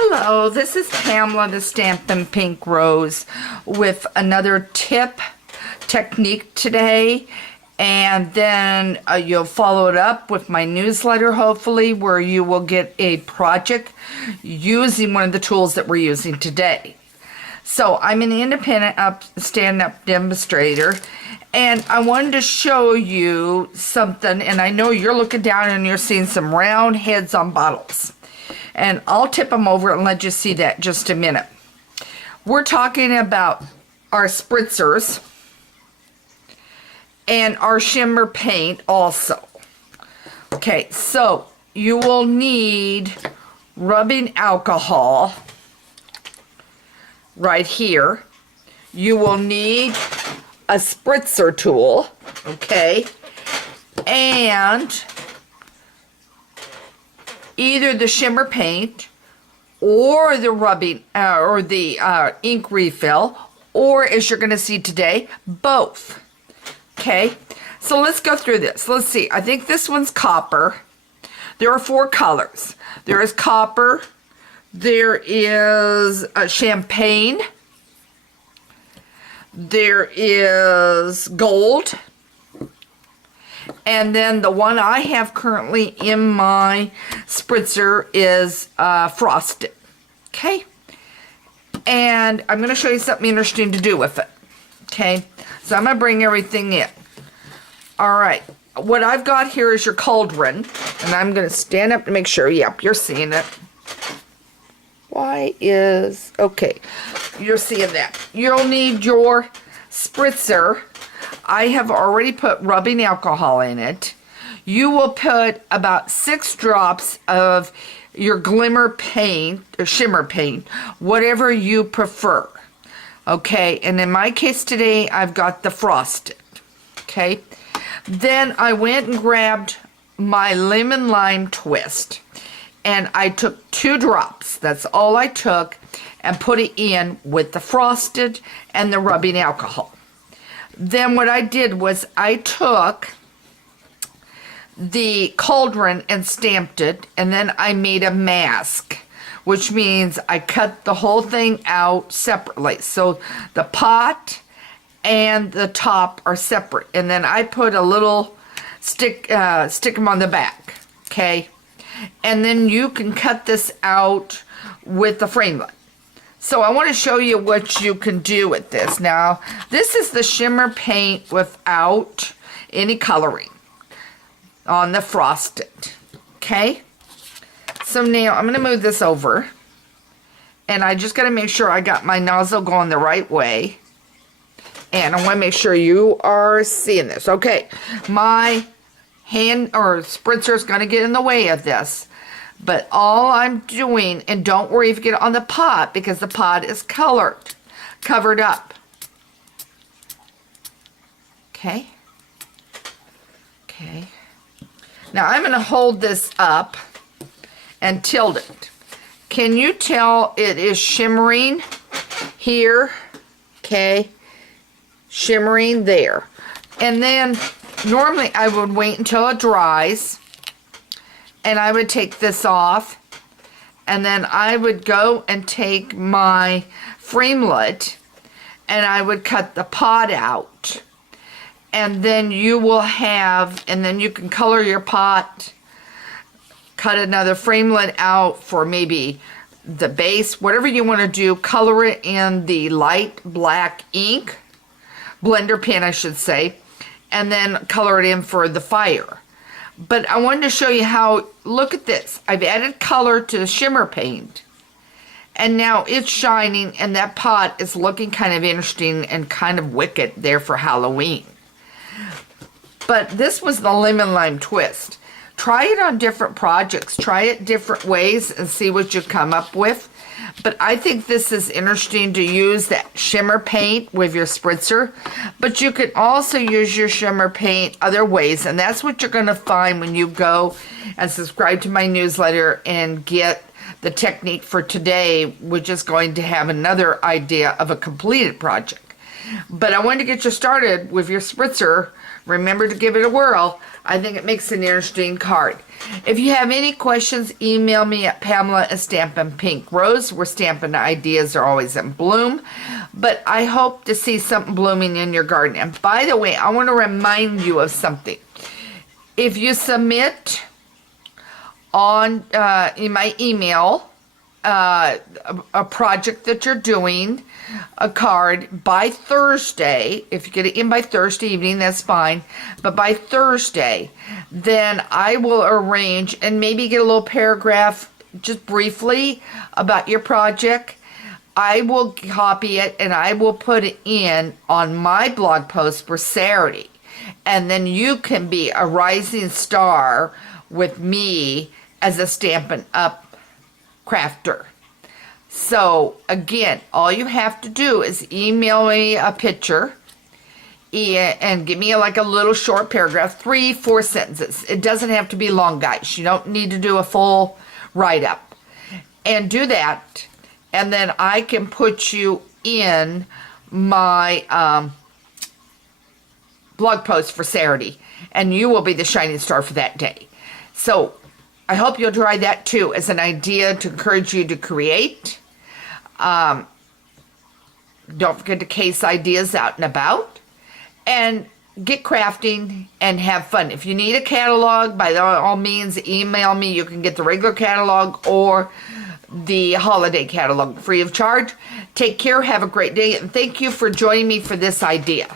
Hello, this is Pamela, the Stampin' Pink Rose, with another tip technique today. And then you'll follow it up with my newsletter, hopefully, where you will get a project using one of the tools that we're using today. So I'm an independent stand-up demonstrator, and I wanted to show you something. And I know you're looking down and you're seeing some round heads on bottles. And I'll tip them over and let you see that in just a minute. We're talking about our spritzers and our shimmer paint also. Okay, so you will need rubbing alcohol right here. You will need a spritzer tool, okay, and either the shimmer paint or the rubbing or the ink refill, or as you're going to see today, both. Okay, so let's go through this. Let's see. I think this one's copper. There are 4 colors. There is copper. There is champagne. There is gold. And then the one I have currently in my spritzer is frosted. Okay? And I'm going to show you something interesting to do with it. Okay? So I'm going to bring everything in. Alright. What I've got here is your cauldron. And I'm going to stand up to make sure. Yep, you're seeing it. Okay. You're seeing that. You'll need your spritzer. I have already put rubbing alcohol in it. You will put about 6 drops of your glimmer paint, or shimmer paint, whatever you prefer. Okay, and in my case today, I've got the frosted. Okay, then I went and grabbed my lemon lime twist, and I took 2 drops. That's all I took, and put it in with the frosted and the rubbing alcohol. Then what I did was I took the cauldron and stamped it, and then I made a mask, which means I cut the whole thing out separately. So the pot and the top are separate, and then I put a little stick them on the back, okay? And then you can cut this out with the framelit. So I want to show you what you can do with this. Now, this is the shimmer paint without any coloring on the frosted. Okay? So now I'm going to move this over. And I just got to make sure I got my nozzle going the right way. And I want to make sure you are seeing this. Okay. My hand or spritzer is going to get in the way of this. But all I'm doing, and don't worry if you get it on the pot, because the pot is covered up. Okay. Okay. Now I'm going to hold this up and tilt it. Can you tell it is shimmering here? Okay. Shimmering there. And then normally I would wait until it dries. And I would take this off, and then I would go and take my framelit, and I would cut the pot out. And then you will have, and then you can color your pot, cut another framelit out for maybe the base, whatever you want to do, color it in the light black ink, blender pen I should say, and then color it in for the fire. But I wanted to show you how, look at this. I've added color to the shimmer paint. And now it's shining, and that pot is looking kind of interesting and kind of wicked there for Halloween. But this was the lemon lime twist. Try it on different projects. Try it different ways and see what you come up with. But I think this is interesting to use that shimmer paint with your spritzer. But you can also use your shimmer paint other ways. And that's what you're going to find when you go and subscribe to my newsletter and get the technique for today, which is going to have another idea of a completed project. But I wanted to get you started with your Spritzer. Remember to give it a whirl. I think it makes an interesting card. If you have any questions, email me at Pamela@Stampin' Rose. We're stamping ideas are always in bloom. But I hope to see something blooming in your garden. And by the way, I want to remind you of something. If you submit on in my email a project that you're doing, a card, by Thursday, if you get it in by Thursday evening, that's fine, but by Thursday, then I will arrange and maybe get a little paragraph just briefly about your project. I will copy it and I will put it in on my blog post for Saturday, and then you can be a rising star with me as a Stampin' Up crafter. So again, all you have to do is email me a picture and give me like a little short paragraph, 3-4 sentences. It doesn't have to be long, guys. You don't need to do a full write-up. And do that, and then I can put you in my blog post for Saturday, and you will be the shining star for that day. So I hope you'll try that too as an idea to encourage you to create. Don't forget to case ideas out and about, and get crafting and have fun. If you need a catalog, by all means, email me. You can get the regular catalog or the holiday catalog free of charge. Take care, have a great day, and thank you for joining me for this idea.